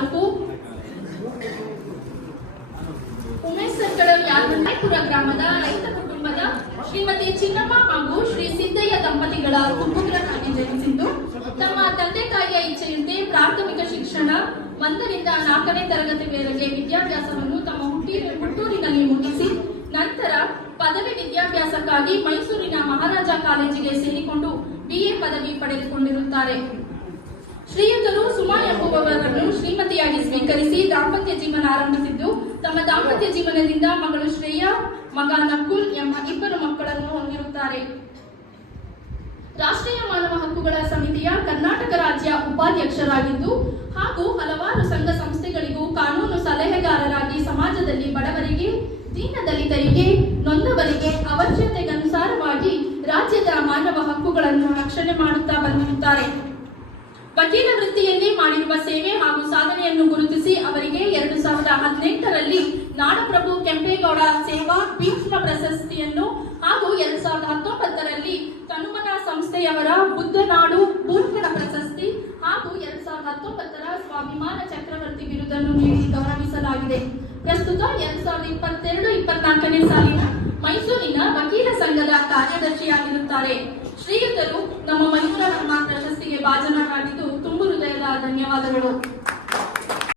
ತಾಲೂಕು ಉಮೇಶ್ವರ ಯಾದವಪುರ ಗ್ರಾಮದ ರೈತ ಕುಟುಂಬದ ಶ್ರೀಮತಿ ಚಿನ್ನಮ್ಮ ಹಾಗೂ ಶ್ರೀ ಸಿದ್ದಯ್ಯ ದಂಪತಿಗಳ ಕುಟುಂಬಗಳಾಗಿ ಜನಿಸಿದ್ದು ತಮ್ಮ ತಂದೆ ತಾಯಿಯ ಇಚ್ಛೆಯಂತೆ ಪ್ರಾಥಮಿಕ ಶಿಕ್ಷಣ 1ರಿಂದ 4ನೇ ತರಗತಿವರೆಗೆ ವಿದ್ಯಾಭ್ಯಾಸವನ್ನು ತಮ್ಮ ಹುಟ್ಟೂರಿನಲ್ಲಿ ಮುಗಿಸಿ ನಂತರ ಪದವಿ ವಿದ್ಯಾಭ್ಯಾಸಕ್ಕಾಗಿ ಮೈಸೂರಿನ ಮಹಾರಾಜ ಕಾಲೇಜಿಗೆ ಸೇರಿಕೊಂಡು BA ಪದವಿ ಪಡೆದುಕೊಂಡಿರುತ್ತಾರೆ. ಶ್ರೀಯುತರು ಸುಮಾ ಎಂಬುವವರನ್ನು ಶ್ರೀಮತಿಯಾಗಿ ಸ್ವೀಕರಿಸಿ ದಾಂಪತ್ಯ ಜೀವನ ಆರಂಭಿಸಿದ್ದು ತಮ್ಮ ದಾಂಪತ್ಯ ಜೀವನದಿಂದ ಮಗಳು ಶ್ರೇಯಾ, ಮಗ ನಕುಲ್ ಎಂಬ 2 ಮಕ್ಕಳನ್ನು ಹೊಂದಿರುತ್ತಾರೆ. ರಾಷ್ಟ್ರೀಯ ಮಾನವ ಹಕ್ಕುಗಳ ಸಮಿತಿಯ ಕರ್ನಾಟಕ ರಾಜ್ಯ ಉಪಾಧ್ಯಕ್ಷರಾಗಿದ್ದು ಹಾಗೂ ಹಲವಾರು ಸಂಘ ಸಂಸ್ಥೆಗಳಿಗೂ ಕಾನೂನು ಸಲಹೆಗಾರರಾಗಿ ಸಮಾಜದಲ್ಲಿ ಬಡವರಿಗೆ, ದೀನದಲಿತರಿಗೆ, ನೊಂದವರಿಗೆ ಅವಶ್ಯಕತೆಗನುಸಾರವಾಗಿ ರಾಜ್ಯದ ಮಾನವ ಹಕ್ಕುಗಳನ್ನು ರಕ್ಷಣೆ ಮಾಡುತ್ತಾ ಬಂದಿರುತ್ತಾರೆ. ವಕೀಲ ವೃತ್ತಿಯಲ್ಲಿ ಮಾಡಿರುವ ಸೇವೆ ಹಾಗೂ ಸಾಧನೆಯನ್ನು ಗುರುತಿಸಿ ಅವರಿಗೆ 2018ರಲ್ಲಿ ನಾಡಪ್ರಭು ಕೆಂಪೇಗೌಡ ಸೇವಾ ಭೀಷ್ಮ ಪ್ರಶಸ್ತಿಯನ್ನು ಹಾಗೂ 2019ರಲ್ಲಿ ತನುಮನ ಸಂಸ್ಥೆಯವರ ಬುದ್ಧನಾಡು ಪೂರ್ವನ ಪ್ರಶಸ್ತಿ ಹಾಗೂ 2019ರ ಸ್ವಾಭಿಮಾನ ಚಕ್ರವರ್ತಿ ಬಿರುದನ್ನು ನೀಡಿ ಗೌರವಿಸಲಾಗಿದೆ. ಪ್ರಸ್ತುತ 2022-24ನೇ ಸಾಲಿನ ಮೈಸೂರಿನ ವಕೀಲ ಸಂಘದ ಕಾರ್ಯದರ್ಶಿಯಾಗಿರುತ್ತಾರೆ. ಶ್ರೀಯುತರು ನಮ್ಮ ಮಯೂರ ಪ್ರಶಸ್ತಿಗೆ ಭಾಜನರಾಗಿದ್ದು ತುಂಬು ಹೃದಯದ ಧನ್ಯವಾದಗಳು.